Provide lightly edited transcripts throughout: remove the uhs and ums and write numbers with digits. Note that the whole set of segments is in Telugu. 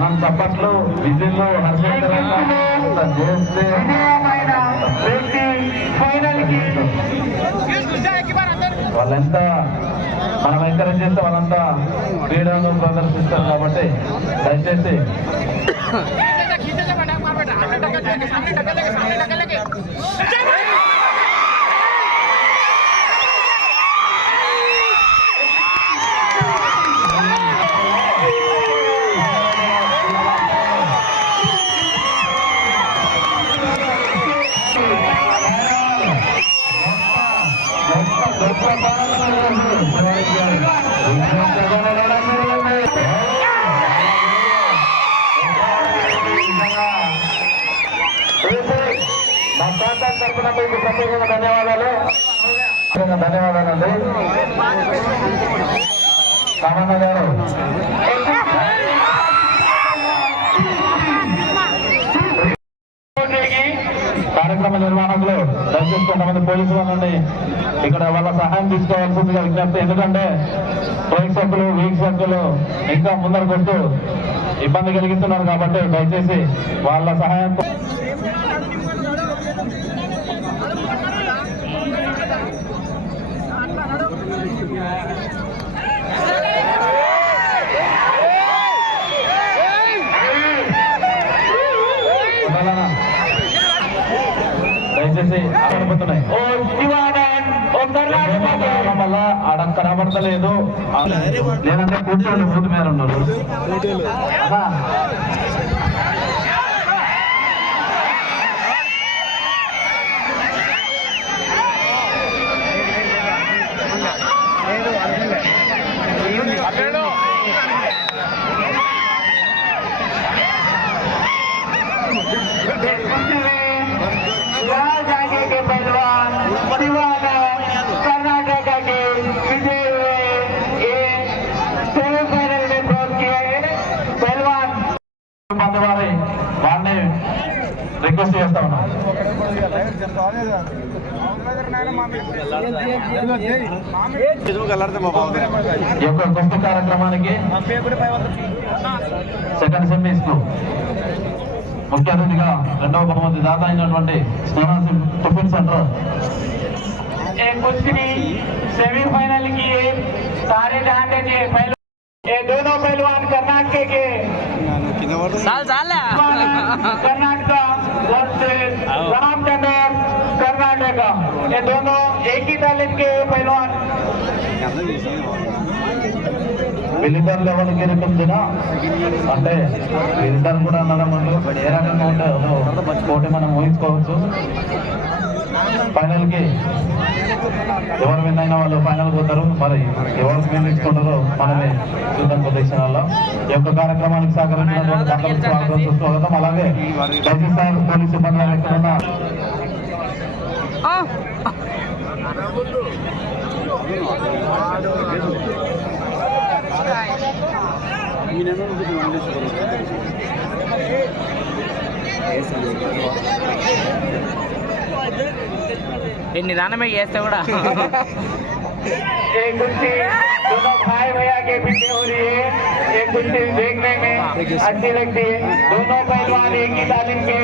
మనం చప్పట్లు విజిల్లు చేస్తే వాళ్ళంతా మనం ఎంకరేజ్ చేస్తే వాళ్ళంతా క్రీడలు ప్రదర్శిస్తారు కాబట్టి దయచేసి తరఫున మీకు ప్రత్యేకంగా ధన్యవాదాలు ధన్యవాదాలండి. కామన్న గారు కార్యక్రమ నిర్వహణలో దయచేసి కొంతమంది పోలీసు వాళ్ళని ఇక్కడ వాళ్ళ సహాయం తీసుకోవాల్సిందిగా విజ్ఞప్తి. ఎందుకంటే ప్రేక్షకులు వీక్షకులు ఇంకా ముందరకు వస్తూ ఇబ్బంది కలిగిస్తున్నారు కాబట్టి దయచేసి వాళ్ళ సహాయం దయచేసి కనబడుతున్నాయి వల్ల ఆడ కనబడతలేదు. లేదంటే కూర్చోండి బూత్ మీద ఉన్నారు. వారిని రిక్వెస్ట్ చేస్తా ఉన్నాం. ఈ యొక్క కుస్తీ కార్యక్రమానికి సెకండ్ సెమీ స్కూల్ ముఖ్య అతిథిగా రెండవ బహుమతి దాత అయినటువంటి స్నేహాసి టిఫిన్ సెంటర్ सेमीफाइनल की सारे जहां ये दोनों पहलवान कर्नाटक के कर्नाटक रामचंद्र कर्नाटक ये दोनों एक ही तालीम के पहलवान మిలిటరీ లెవెల్కి దిన అంటే మిలిటరీ కూడా అనడం ఏ రకంగా ఉంటుందో పోటీ మనం ఊహించుకోవచ్చు. ఫైనల్ కి ఎవరు విన్ అయిన వాళ్ళు ఫైనల్ పోతారు. మరి ఎవరు విన్ తీసుకుంటారో మనమే చూద్దాం కొద్ది క్షణాల్లో. ఈ యొక్క కార్యక్రమానికి సహకరించినటువంటి అందరికీ స్వాగతం. అలాగే దయచేసి సార్ పోలీసు సిబ్బంది ఎక్కడున్నా निदान में ऐसे बड़ा एक कुश्ती दोनों भाई भैया के पीछे हो रही है। ये कुश्ती देखने में अच्छी लगती है। दोनों पहलवान एक ही तालीम के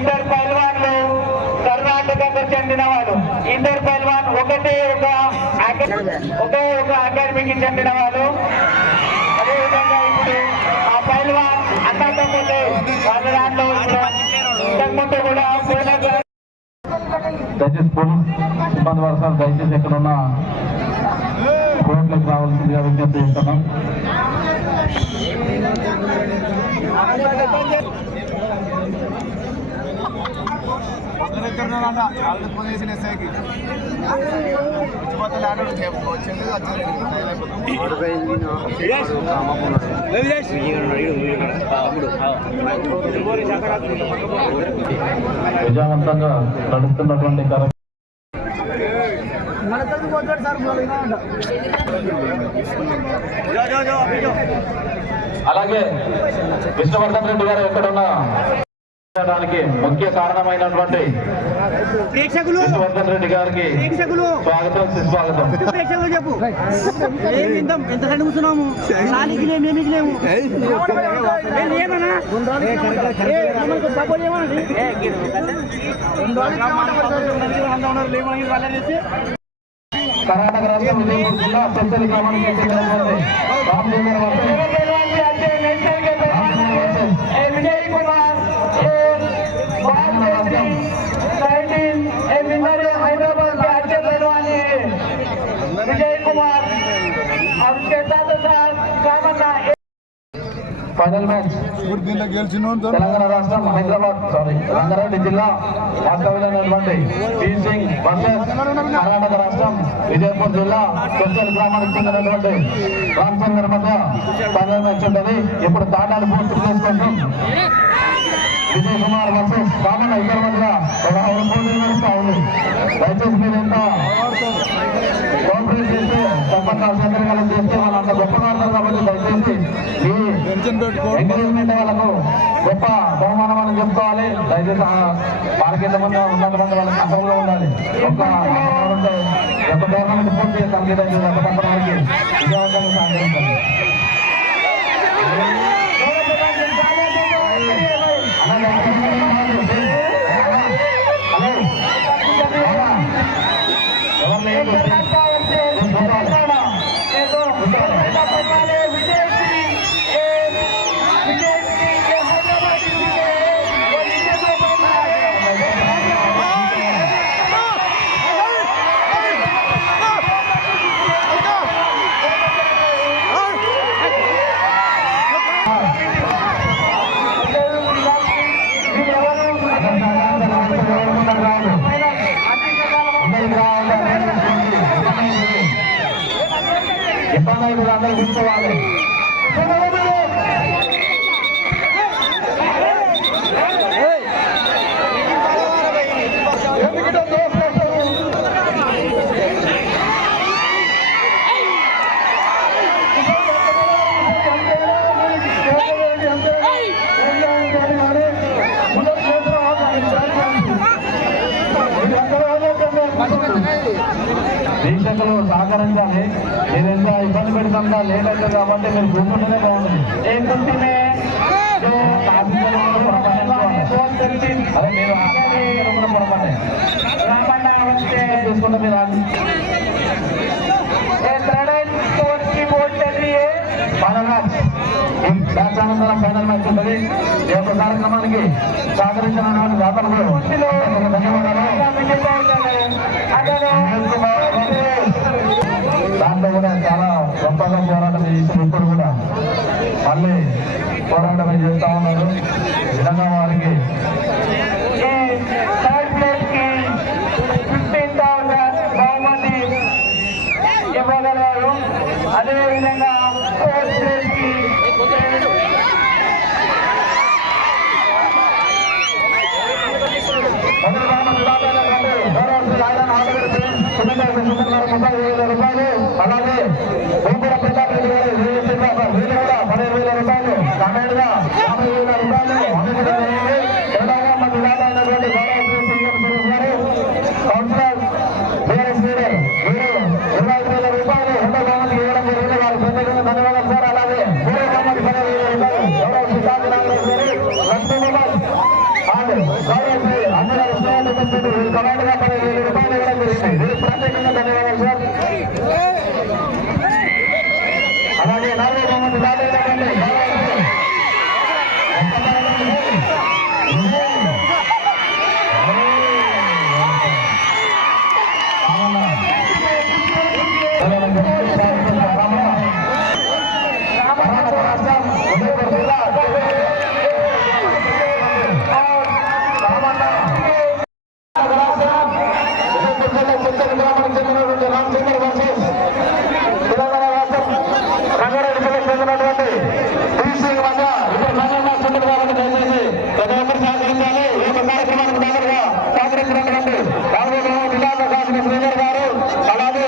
इधर पहलवान लोग कर्नाटक చెందిన వాళ్ళు ఇద్దరు పహల్వాన్ ఒకే ఒక అకాడమీకి చెందిన వాళ్ళు. అదేవిధంగా ఇప్పుడు ఆ పహల్వాన్ అన్నదమ్ములు వాళ్ళ దాంట్లో ఇంతకుముందు కూడా దయచేసి పోలీస్ సిబ్బంది వర్షాలు దయచేసి ఎక్కడున్న కోర్టులకు రావాల్సిందిగా విజ్ఞప్తి చేస్తున్నాం. విజయవంతంగా నడుస్తున్నటువంటి అలాగే విష్ణువర్ధన్ రెడ్డి గారు ఎక్కడున్నా చేయడానికి ముఖ్య కారణమైనటువంటి ప్రేక్షకులు విష్ణువర్ధన్ రెడ్డి గారికి స్వాగతం సుస్వాగతం. ప్రేక్షకులు చెప్పు ఎంత సండి కూర్చున్నాము నాలుగు మేమికి లేము కర్ణాటక రాష్ట్రం విజయపూర్ జిల్లా చెత్తలి గ్రామానికి చెందినటువంటి రామచంద్ర विजय कुमार हैदराबाद के अच्छे पहलवान है विजय कुमार और उसके साथ साथ कामना ఫైనల్ మ్యాచ్ తెలంగాణ రాష్ట్రం హైదరాబాద్ రంగారెడ్డి జిల్లా వాస్తవ్యులైనటువంటి టీ సింగ్ వర్సెస్ కర్ణాటక రాష్ట్రం విజయపూర్ జిల్లా చెత్తలి గ్రామానికి చెందినటువంటి రామచంద్ర మధ్య ఫైనల్ మ్యాచ్ ఉంటుంది. ఇప్పుడు తాటాలు పూర్తి చేసుకుంటూ విజయ్ కుమార్ వర్సెస్ కామన్ ఇద్దరి మధ్య పోటీ నడుస్తా ఉంది. దయచేసి మీరు ఎంత కోఆపరేట్ చేస్తే తప్పకుండా సేకరణలు చేస్తే వాళ్ళు అంత గొప్పగా ఉన్నారు కాబట్టి దయచేసి ఈ ఎంకరేజ్మెంట్ వాళ్ళకు గొప్ప బహుమానం అని చెప్పుకోవాలి. దయచేసి వారికి ఎంతమంది ఉన్నటువంటి వాళ్ళకి కంట్రోల్గా ఉండాలి. ఒక గవర్నమెంట్ పూర్తి కంప్లీట్ అయితే తప్పడానికి విజయవంతంగా సహకరించాలి. ఇబ్బంది అందరూ కూర్చోవాలి. వీక్షకులు సహకరించాలి. మీరు ఎంత ఇబ్బంది పెడుతుందా లేట్ అవుతుంది కాబట్టి మీరు కూర్చుంటేనే బాగుంటుంది. అదే మీరు తీసుకుంటే మీరు ఫైనల్ మ్యాచ్ మ్యాచ్ అనంతరం ఫైనల్ మ్యాచ్ ఉంటుంది. ఈ యొక్క కార్యక్రమానికి సహకరించిన దాతలకు ధన్యవాదాలు. దాంట్లో కూడా చాలా గొప్పగా పోరాటం చేసిన ఇప్పుడు కూడా మళ్ళీ పోరాటం చేస్తా ఉన్నారు. విధంగా వారికి ఇవ్వగలరు. అదేవిధంగా రూపాయలు అలాగే గోపుర ప్రతాపరెడ్డి గారు వీళ్ళు కూడా 15,000 రూపాయలు కన్నడగా 50,000 రూపాయలు అయినటువంటి కౌన్సిలర్ బీఆర్ఎస్ లీడర్ వీరు 25,000 రూపాయలు రెండో గ్రామానికి ఇవ్వడం జరిగింది. వారి ప్రత్యేకంగా ధన్యవాదాలు సార్. అలాగే మూడో గ్రామానికి 15,000 రూపాయలు గౌరవ సిద్ధార్థ నాగరాజు గారి కర్ణాటక 15,000 రూపాయలు ఇవ్వడం జరిగింది. వీరికి ప్రత్యేకంగా ధన్యవాదాలు సార్. అలాగే నాలుగో గ్రామానికి దాటేటండి అలాగే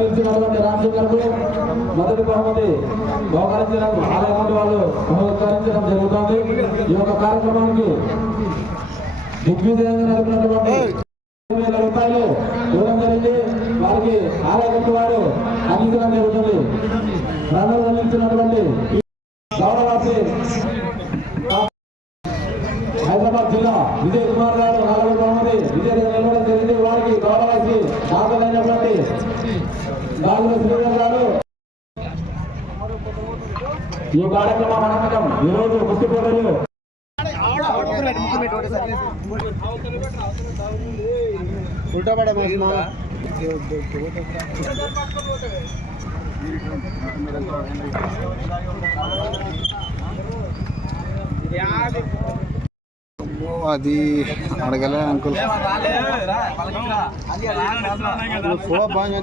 నిలిచినటువంటి రామచంద్రకు మొదటి బహుమతి బహుకరించడం ఆలయం వాళ్ళు బహుకరించడం జరుగుతుంది. ఈ యొక్క కార్యక్రమానికి దిగ్విజయంగా నడిపినటువంటి 5,000 రూపాయలు ఇవ్వడం జరిగింది. వారికి ఆలయం వారు అందించడం జరుగుతుంది. రంగంలో నిలిచినటువంటి గౌరవాసి హైదరాబాద్ జిల్లా విజయ్ కుమార్ గారు 4వ బహుమతి విజయ్ నిలవడం జరిగింది. వారికి గౌరవాసి దాఖలైనటువంటి గాలి శ్రీధర్ గారు. ఈ కార్యక్రమం అనంతరం ఈరోజు ముఖ్య పోటీలు ఉల్టా పడ అది అడగలే అంకుల్ బాగా